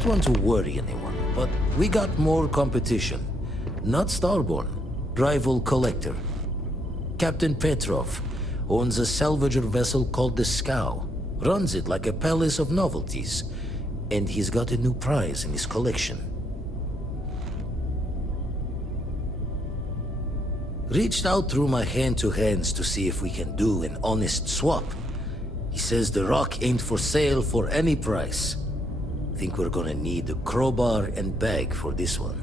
don't want to worry anyone, but we got more competition. Not Starborn, rival collector. Captain Petrov owns a salvager vessel called the Scow. Runs it like a palace of novelties. And he's got a new prize in his collection. Reached out through my hand-to-hands to see if we can do an honest swap. He says the rock ain't for sale for any price. Think we're gonna need a crowbar and bag for this one.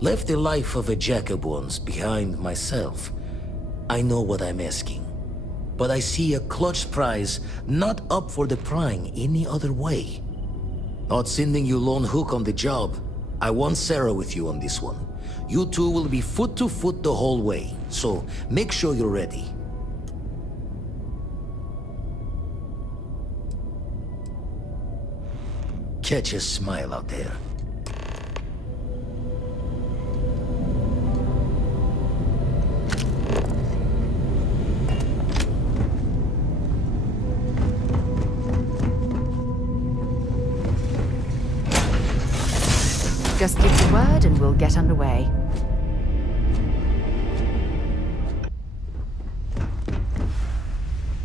Left the life of a jack-of-ones behind myself. I know what I'm asking. But I see a clutch prize not up for the prying any other way. Not sending you lone hook on the job. I want Sarah with you on this one. You two will be foot to foot the whole way, so make sure you're ready. Catch a smile out there. Just give the word and we'll get underway.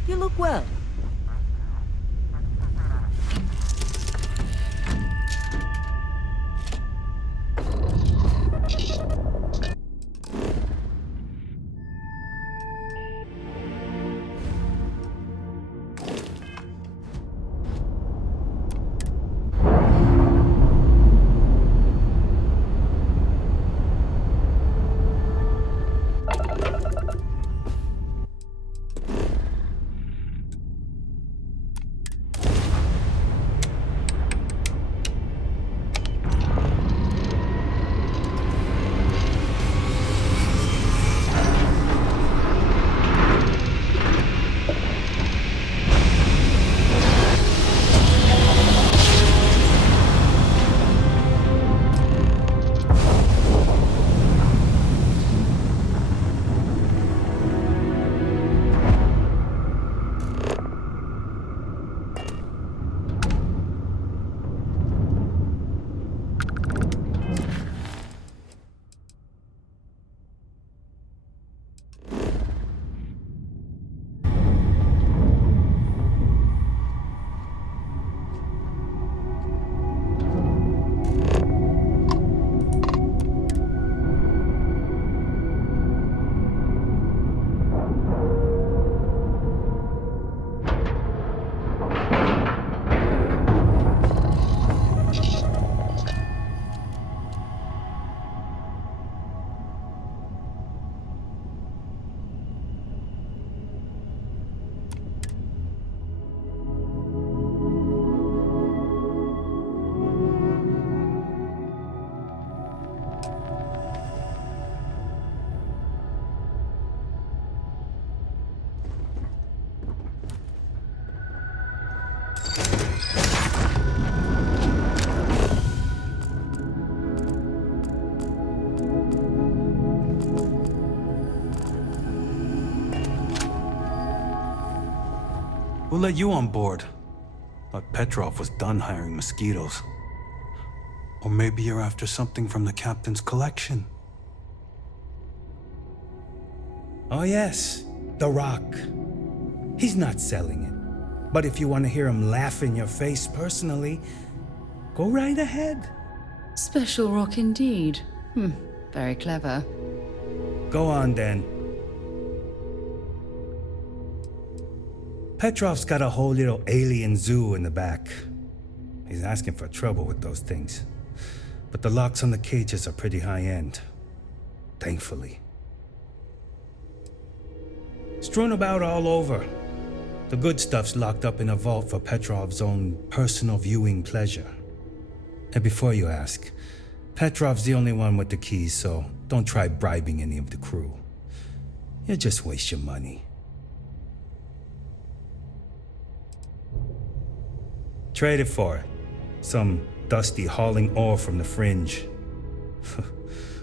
You look well. Who let you on board? Thought Petrov was done hiring mosquitoes. Or maybe you're after something from the captain's collection. Oh yes, the rock. He's not selling it. But if you want to hear him laugh in your face personally, go right ahead. Special rock indeed. Very clever. Go on then. Petrov's got a whole little alien zoo in the back. He's asking for trouble with those things. But the locks on the cages are pretty high-end. Thankfully. Strewn about all over. The good stuff's locked up in a vault for Petrov's own personal viewing pleasure. And before you ask, Petrov's the only one with the keys, so don't try bribing any of the crew. You'll just waste your money. Traded for it. Some dusty hauling ore from the fringe.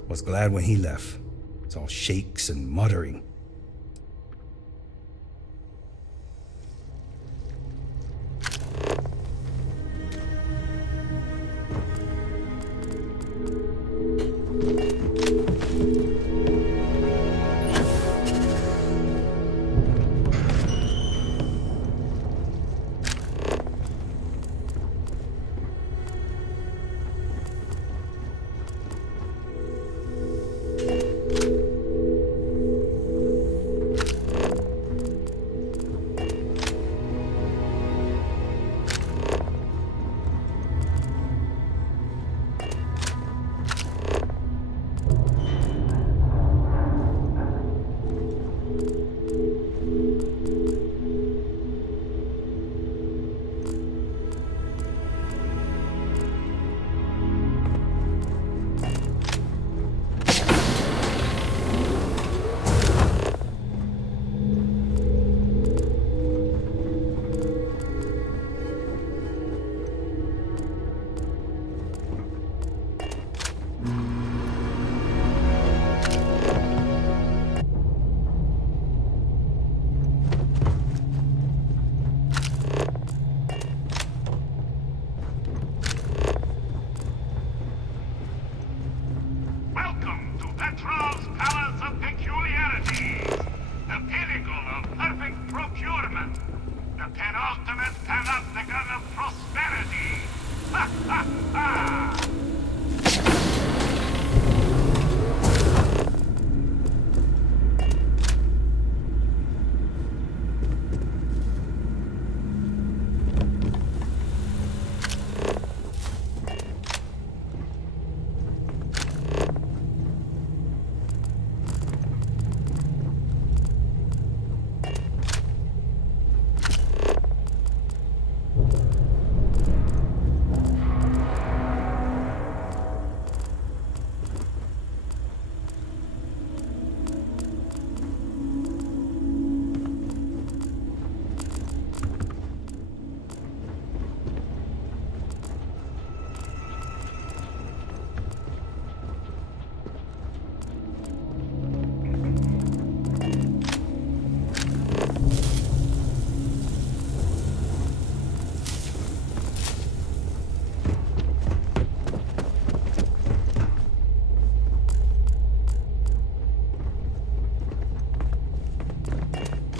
Was glad when he left. It's all shakes and muttering. gentlemen, the penultimate panopticon of prosperity! Ha ha ha!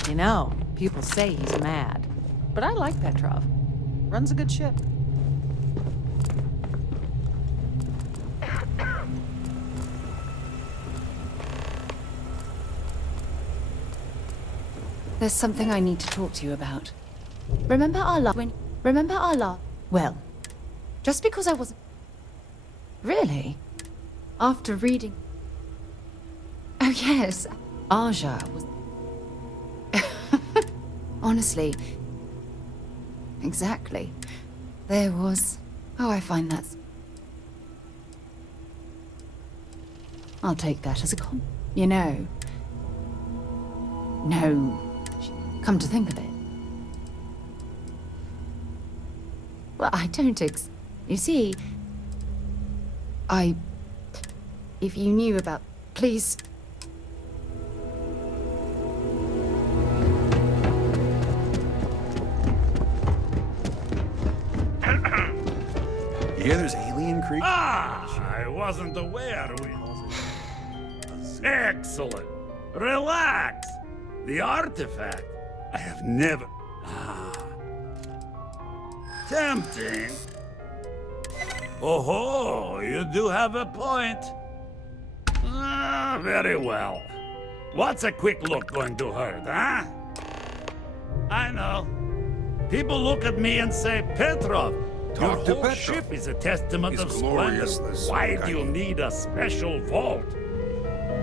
You know, people say he's mad. But I like Petrov. Runs a good ship. There's something I need to talk to you about. Remember our love? Well, just because I wasn't... Really? After reading... Oh yes, Aja was... Honestly. Exactly. There was... Oh, I find that's... I'll take that as a You know... No. Come to think of it. Well, I don't You see... If you knew about... Please... You hear there's alien creatures? I wasn't aware we... Excellent. Relax. The artifact. I have never... Tempting. Oh, you do have a point. Very well. What's a quick look going to hurt, huh? I know. People look at me and say, Petrov, your Talk to whole Petrov. ship is a testament He's of glorious, splendor. this Why guy. do you need a special vault?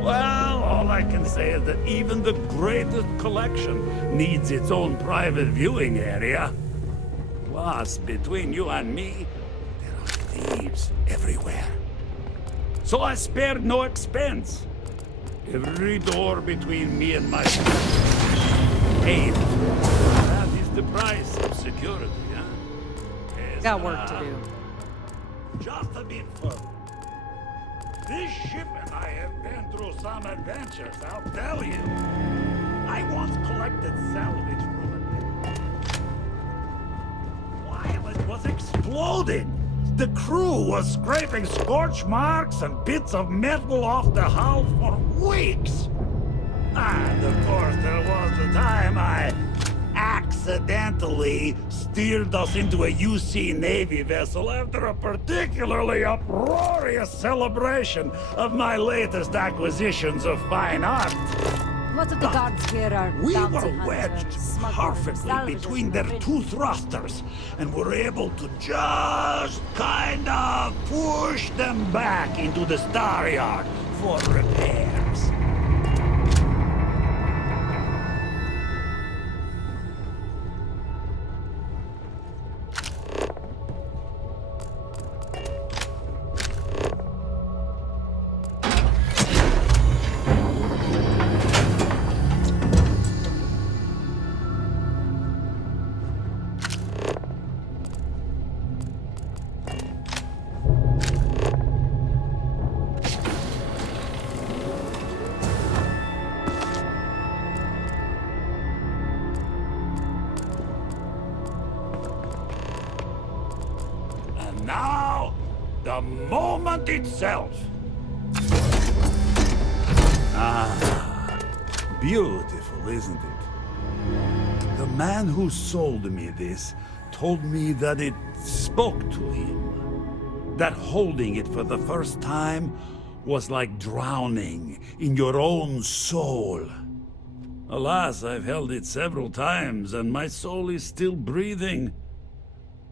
Well, all I can say is that even the greatest collection needs its own private viewing area. Plus, between you and me, there are thieves everywhere. So I spared no expense. Every door between me and my... paid. That is the price of security, huh? Yes, Got work to do. Just a bit further. This ship and I have been through some adventures, I'll tell you. I once collected salvage from it. While it was exploding, the crew was scraping scorch marks and bits of metal off the hull for weeks. And of course, there was the time I accidentally steered us into a UC Navy vessel after a particularly uproarious celebration of my latest acquisitions of fine art. Lots of the guards here are We bounty were hunters, wedged smugglers, perfectly salvagers between from their the two thrusters and were able to just kind of push them back into the star yard for repairs. And now, the moment itself. Ah, beautiful, isn't it? The man who sold me this told me that it spoke to him. That holding it for the first time was like drowning in your own soul. Alas, I've held it several times, and my soul is still breathing,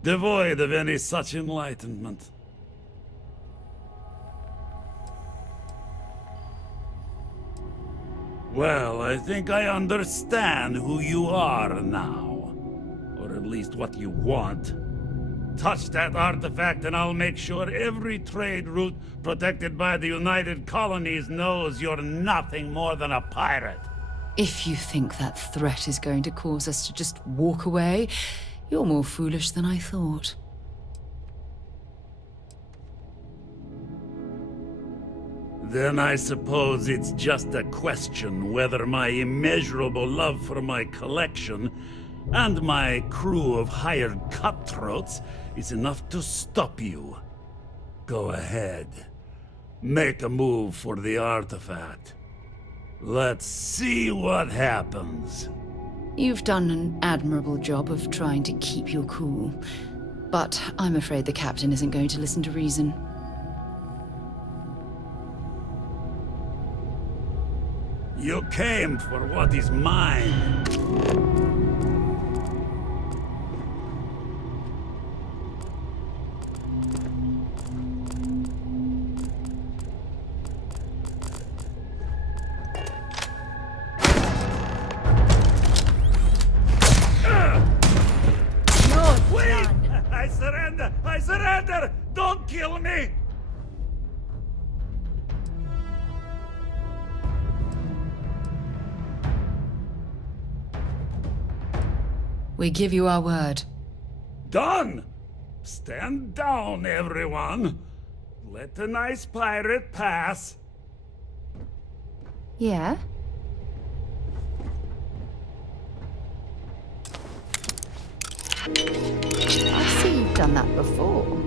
devoid of any such enlightenment. Well, I think I understand who you are now. Or at least what you want. Touch that artifact and I'll make sure every trade route protected by the United Colonies knows you're nothing more than a pirate. If you think that threat is going to cause us to just walk away, you're more foolish than I thought. Then I suppose it's just a question whether my immeasurable love for my collection and my crew of hired cutthroats is enough to stop you. Go ahead. Make a move for the artifact. Let's see what happens. You've done an admirable job of trying to keep your cool. But I'm afraid the captain isn't going to listen to reason. You came for what is mine. Wait! I surrender! I surrender! Don't kill me! We give you our word. Done! Stand down, everyone. Let the nice pirate pass. Yeah? I see you've done that before.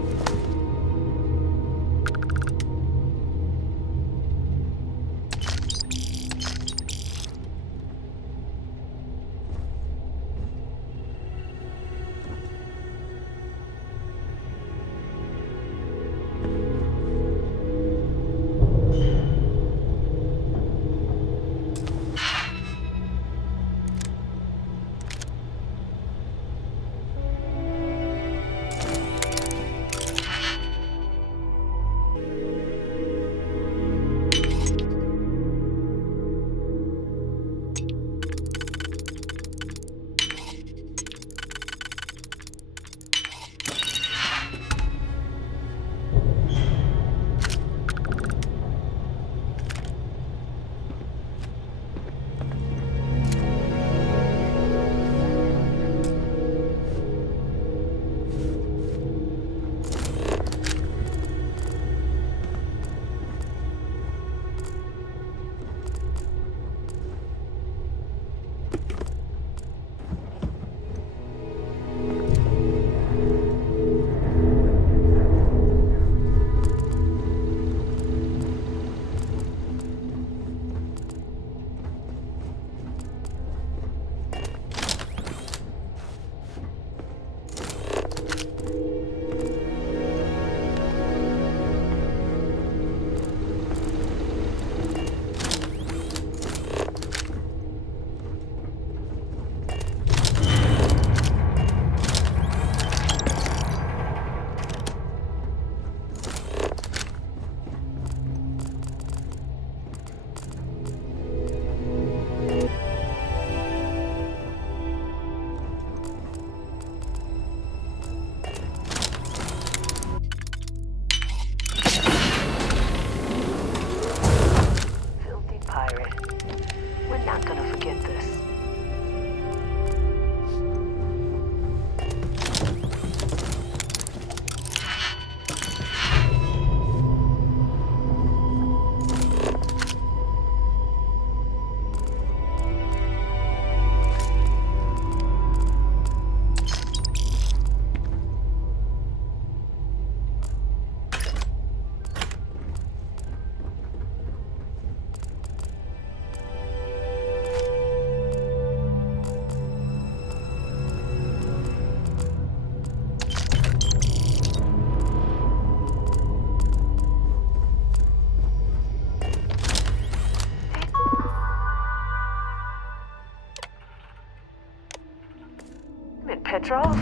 Petrov?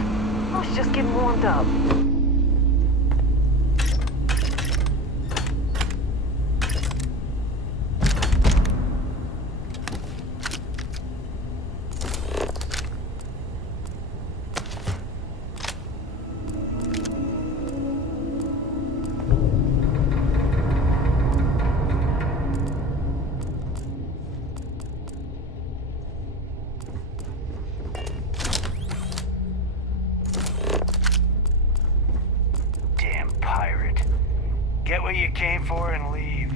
I was just getting warmed up. Damn pirate. Get what you came for and leave.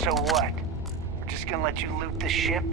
So what? We're just gonna let you loot the ship?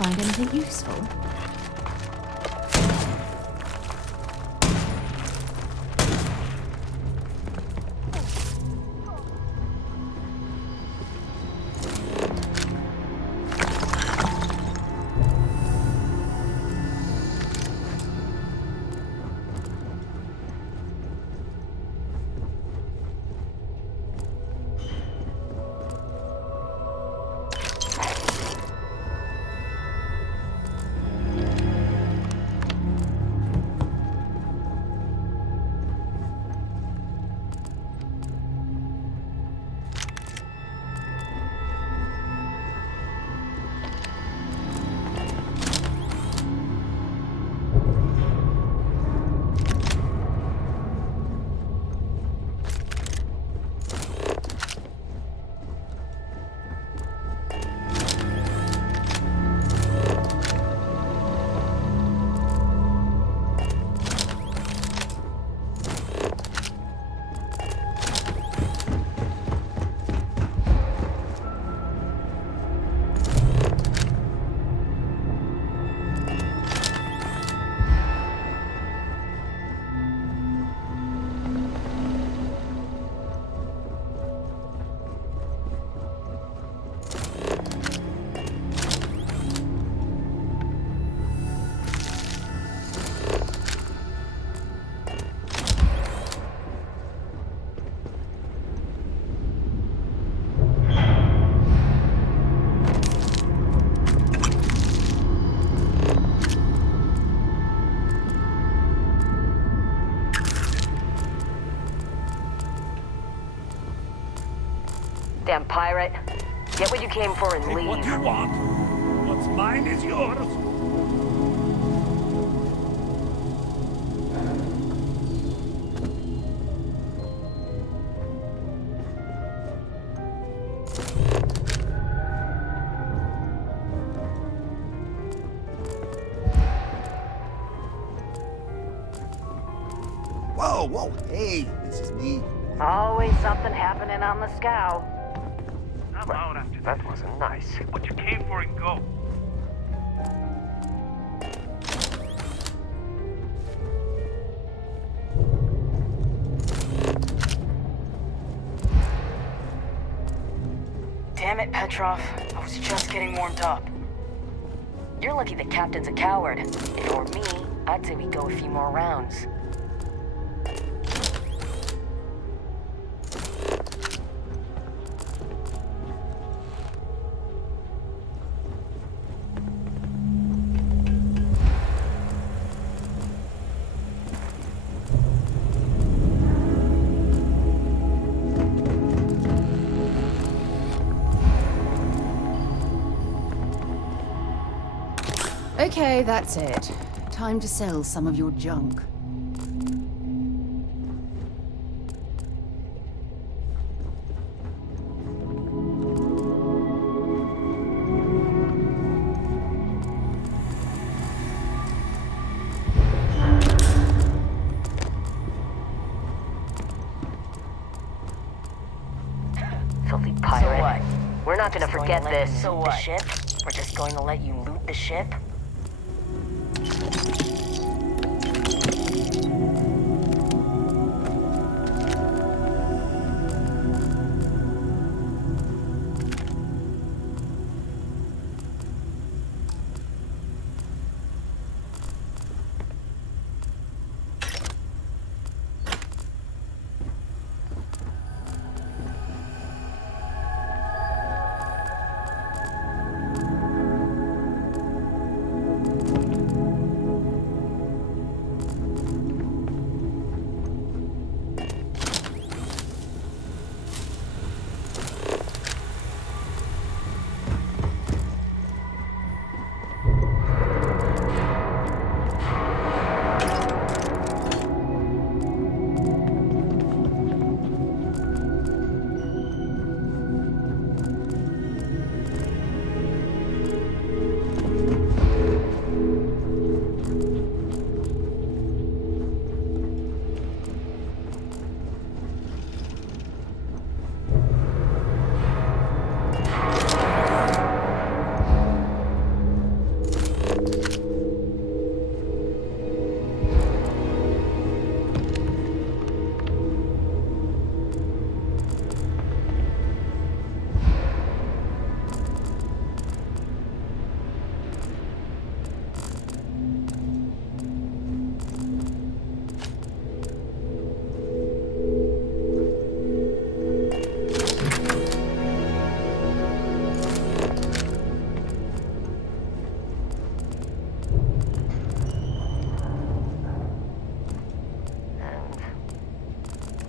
Find anything useful? Damn pirate. Get what you came for and Take leave. what you want. What's mine is yours. Whoa, whoa, hey, this is me. Always something happening on the Scow. I'm out after That wasn't nice. Take what you came for and go. Damn it, Petrov. I was just getting warmed up. You're lucky the captain's a coward. If it were me, I'd say we go a few more rounds. Okay, that's it. Time to sell some of your junk. Filthy pirate. So what? We're not gonna Just going forget to let this. you loot the ship? We're just going to let you loot the ship?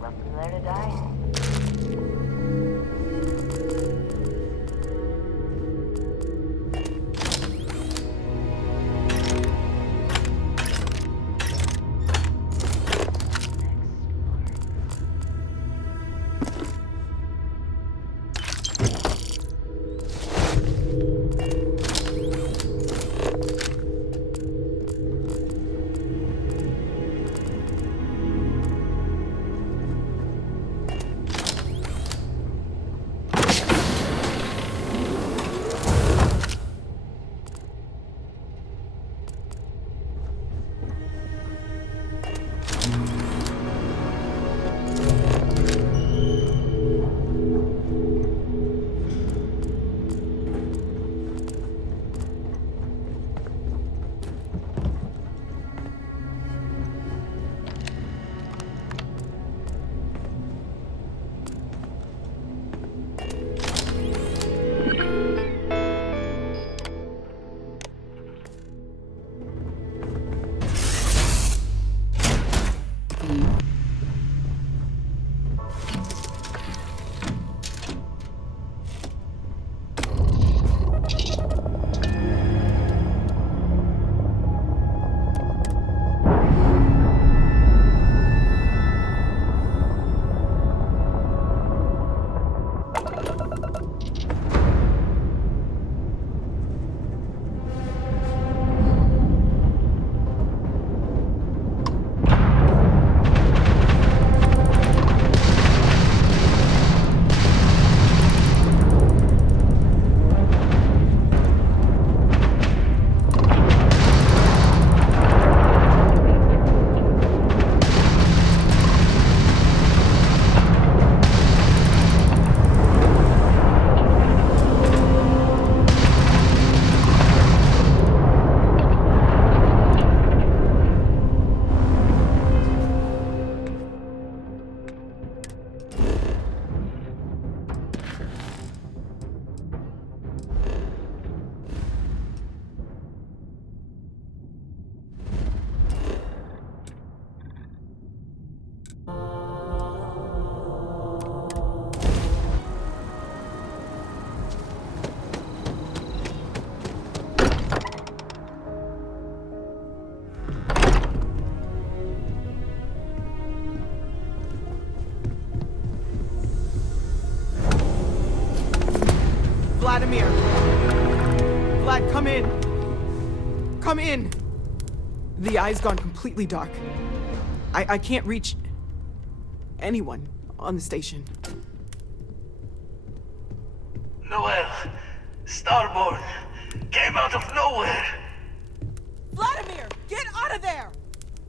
Nothing there to die. Vladimir! Vlad, come in! Come in! The eye's gone completely dark. I can't reach anyone on the station. Noel, Starborn, came out of nowhere. Vladimir, get out of there!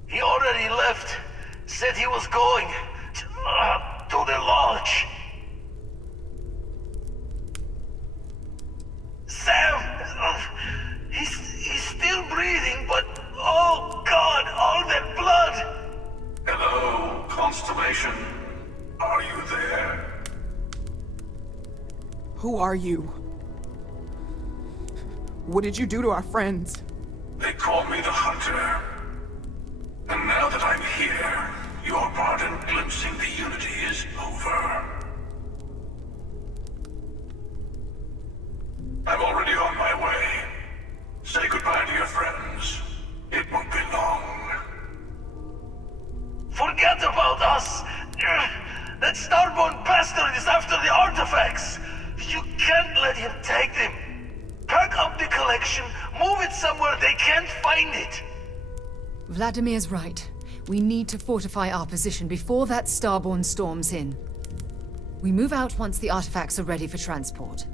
He already left. Said he was going to the lodge. Sam, he's still breathing, but oh God, all that blood! Hello, Constellation. Are you there? Who are you? What did you do to our friends? They call me the Hunter. And now that I'm here, your part in glimpsing the Unity is over. I'm already on my way. Say goodbye to your friends. It won't be long. Forget about us! That Starborn bastard is after the artifacts! You can't let him take them! Pack up the collection, move it somewhere they can't find it! Vladimir's right. We need to fortify our position before that Starborn storms in. We move out once the artifacts are ready for transport.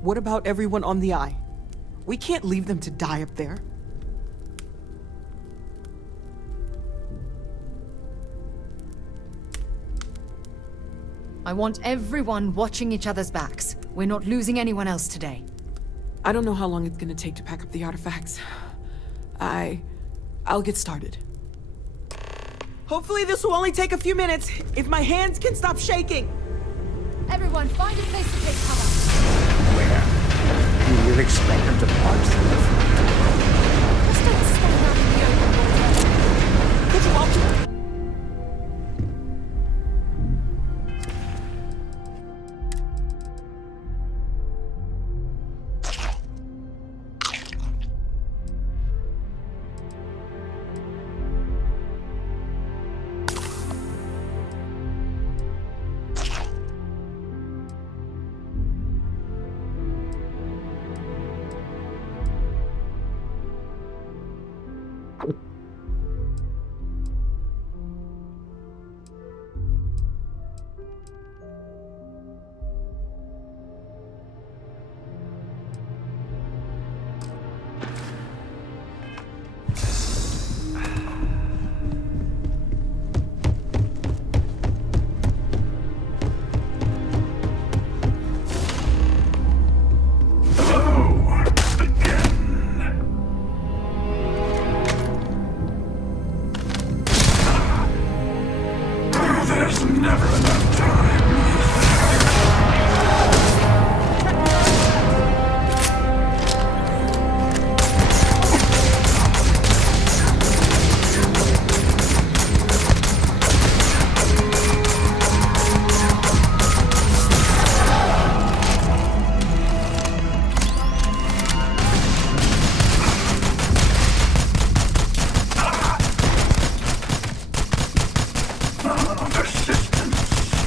What about everyone on the Eye? We can't leave them to die up there. I want everyone watching each other's backs. We're not losing anyone else today. I don't know how long it's gonna take to pack up the artifacts. I'll get started. Hopefully this will only take a few minutes, if my hands can stop shaking! Everyone, find a place to take cover. Where? You expect them to march through the front? Just don't stand out in the open, boys. Could you all... Persistence.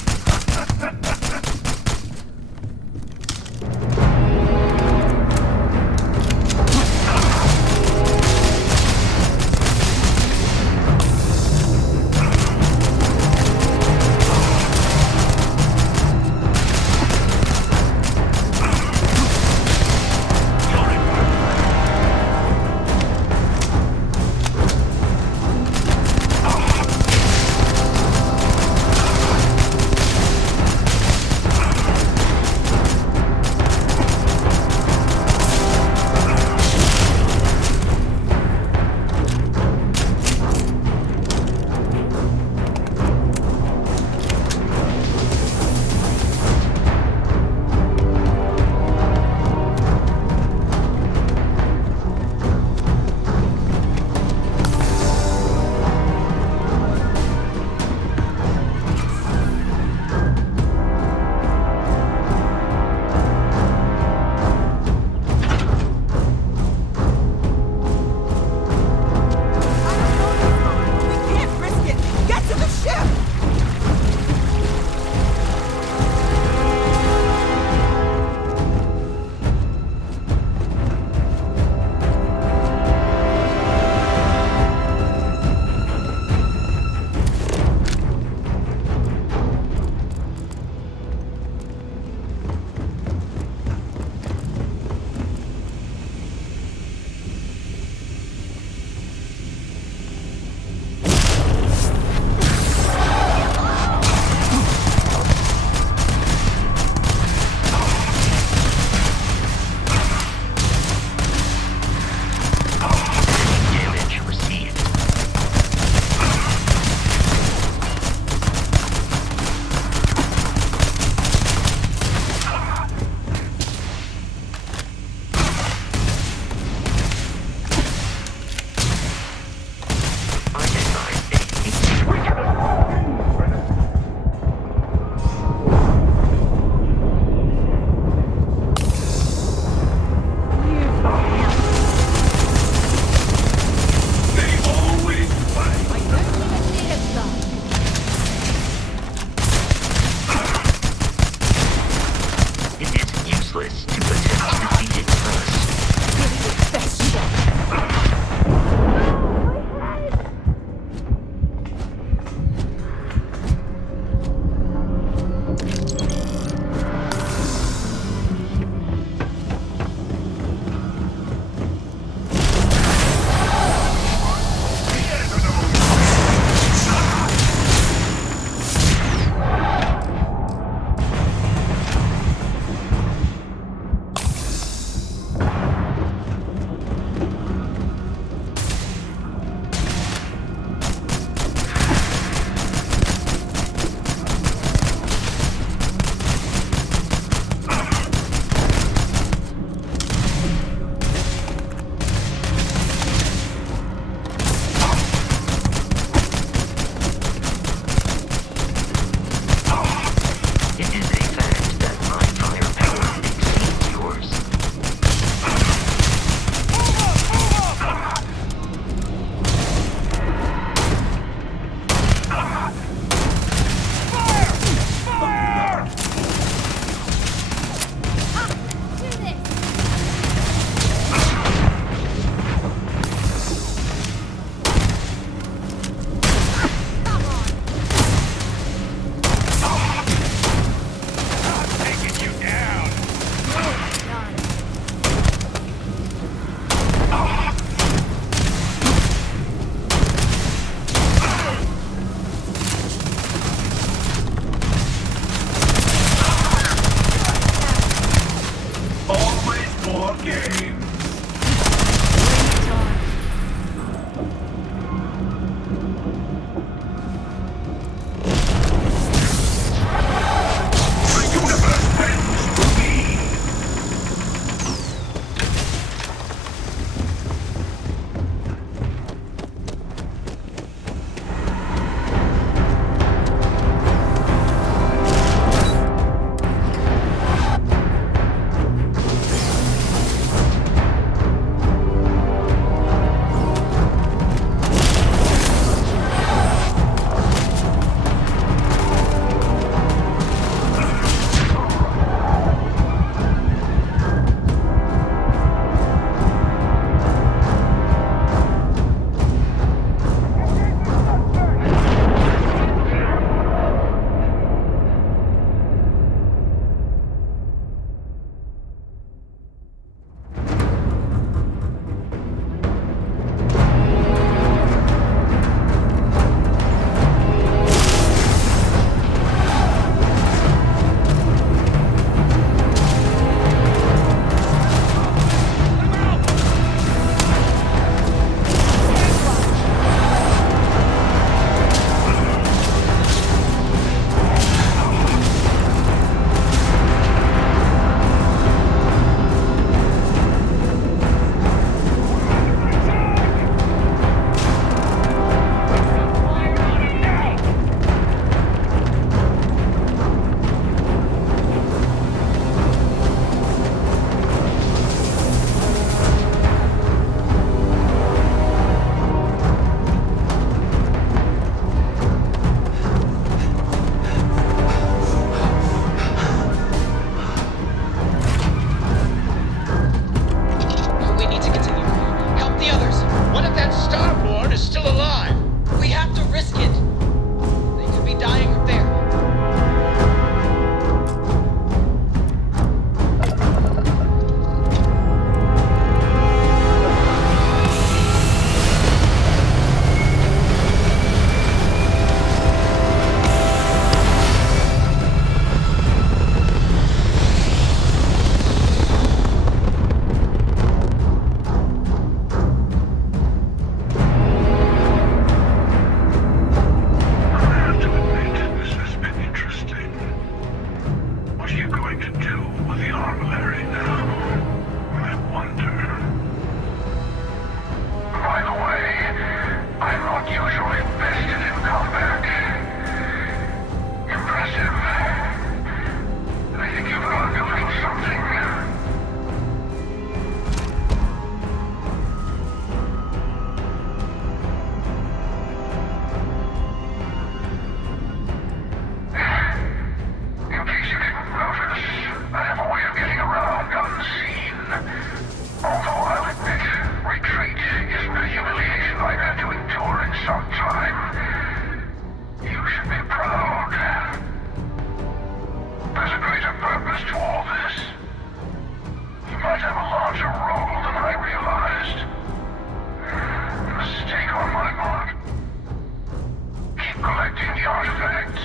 collecting the artifacts.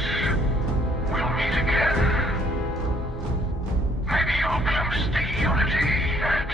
We'll meet again. Maybe you'll glimpse the unity yet.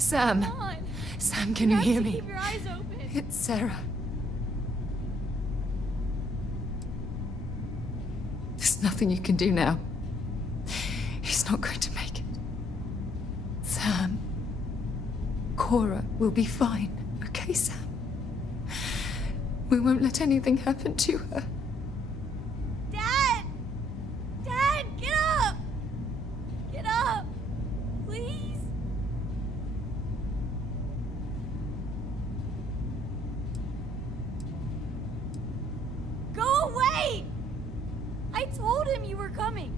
Sam. Come on. Sam, can you hear me? Keep your eyes open. It's Sarah. There's nothing you can do now. He's not going to make it. Sam. Cora will be fine, okay, Sam? We won't let anything happen to her. Dad! Dad, get up! Get up! Please? Go away! I told him you were coming.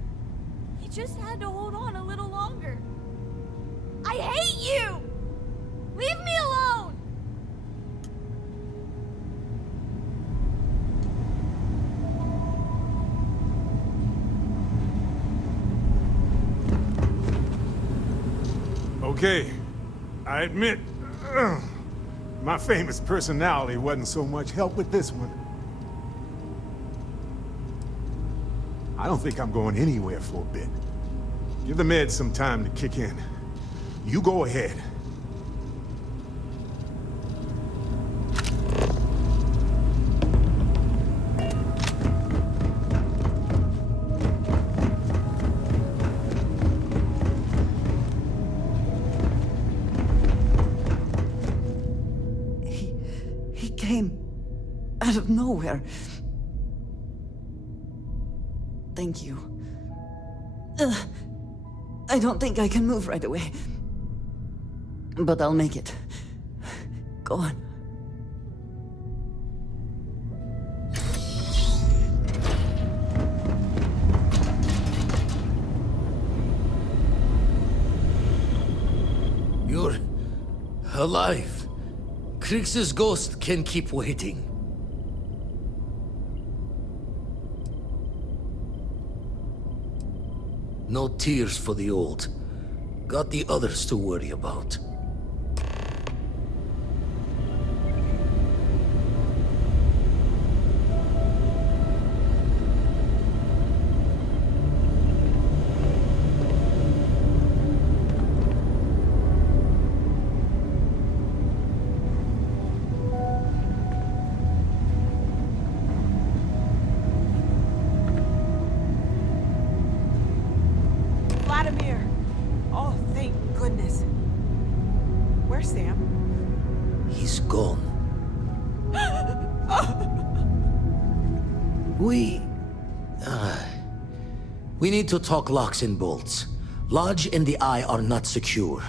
He just had to hold on a little longer. I hate you! Leave me alone! Okay, I admit, my famous personality wasn't so much help with this one. I don't think I'm going anywhere for a bit. Give the meds some time to kick in. You go ahead. He came out of nowhere. Thank you. I don't think I can move right away. But I'll make it. Go on. You're alive. Krix's ghost can keep waiting. No tears for the old. Got the others to worry about. Vladimir! Oh, thank goodness. Where's Sam? He's gone. We need to talk locks and bolts. Lodge and the Eye are not secure.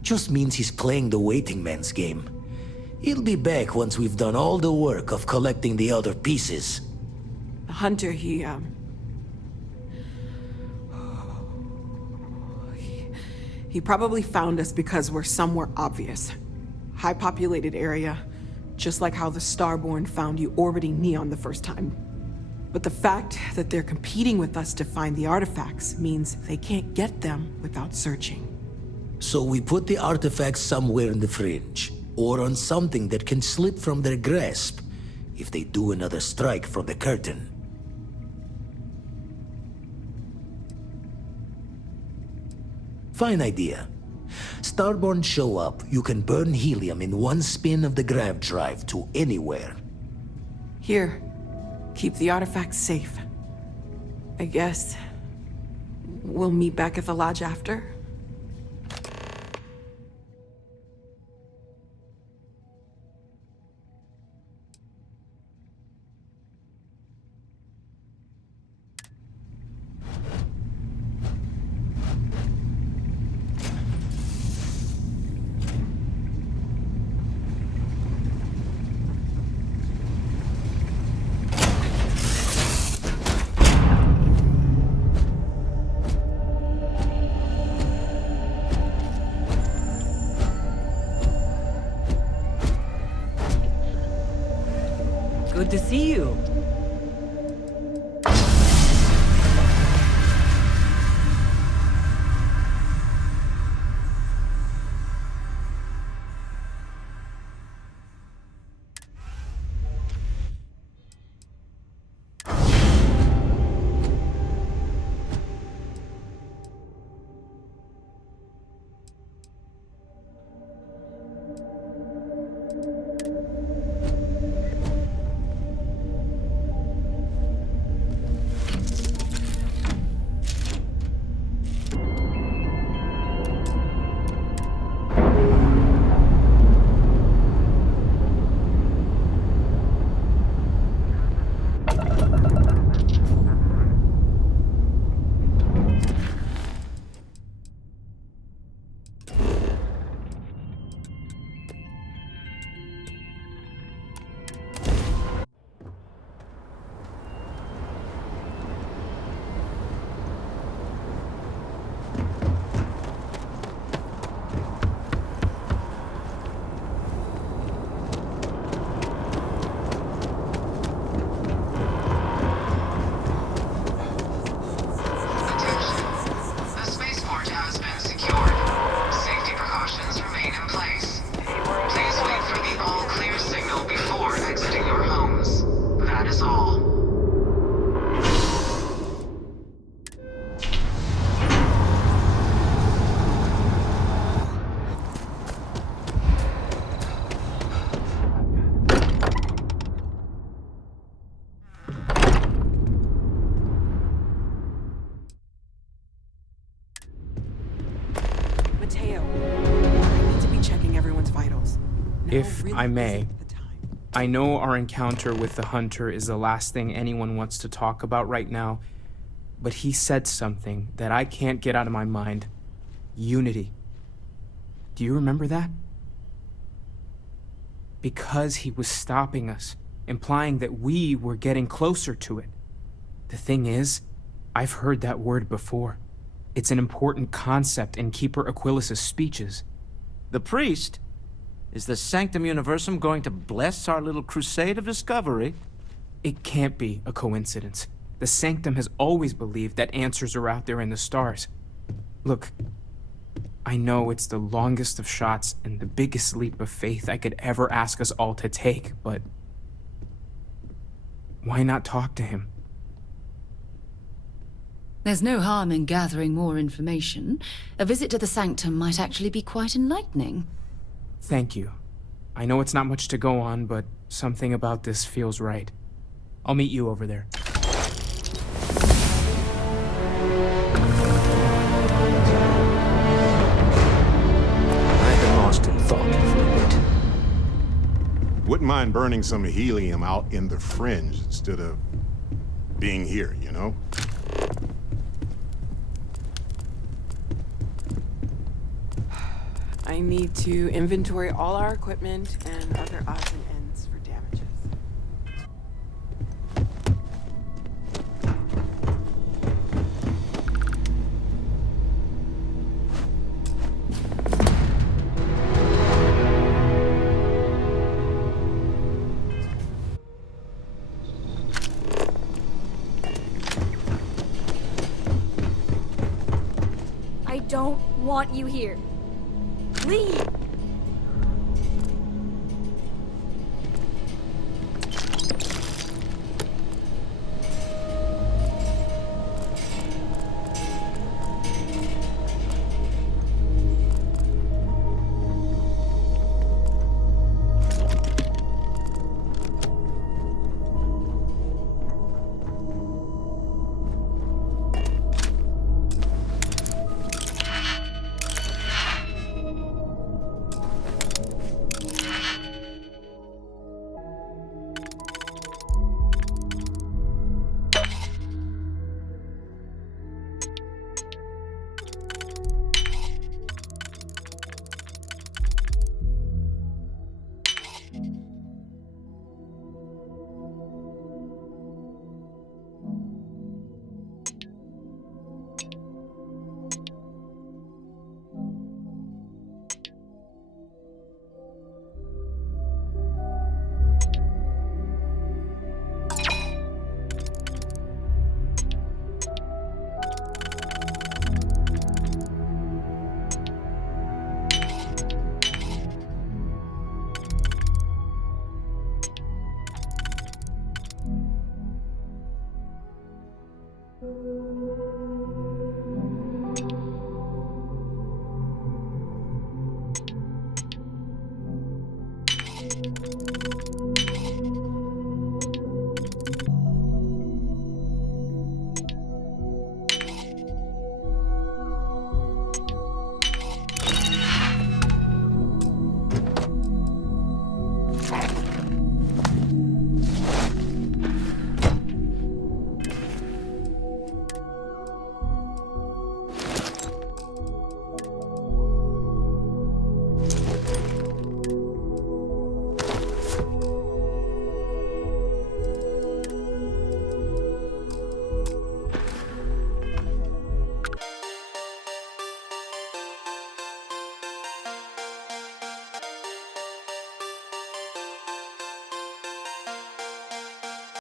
Just means he's playing the waiting man's game. He'll be back once we've done all the work of collecting the other pieces. The hunter, he probably found us because we're somewhere obvious. High-populated area, just like how the Starborn found you orbiting Neon the first time. But the fact that they're competing with us to find the artifacts means they can't get them without searching. So we put the artifacts somewhere in the fringe, or on something that can slip from their grasp if they do another strike from the curtain. Fine idea. Starborn show up, you can burn helium in one spin of the grav drive to anywhere. Here, keep the artifacts safe. I guess we'll meet back at the lodge after. Good to see you. If I may, I know our encounter with the Hunter is the last thing anyone wants to talk about right now, but he said something that I can't get out of my mind. Unity. Do you remember that? Because he was stopping us, implying that we were getting closer to it. The thing is, I've heard that word before. It's an important concept in Keeper Aquilas's speeches. The priest? Is the Sanctum Universum going to bless our little crusade of discovery? It can't be a coincidence. The Sanctum has always believed that answers are out there in the stars. Look, I know it's the longest of shots and the biggest leap of faith I could ever ask us all to take, but why not talk to him? There's no harm in gathering more information. A visit to the Sanctum might actually be quite enlightening. Thank you. I know it's not much to go on, but something about this feels right. I'll meet you over there. I've been lost in thought for a bit. Wouldn't mind burning some helium out in the fringe instead of being here, you know? I I need to inventory all our equipment and other odds and ends for damages. I don't want you here. Leave!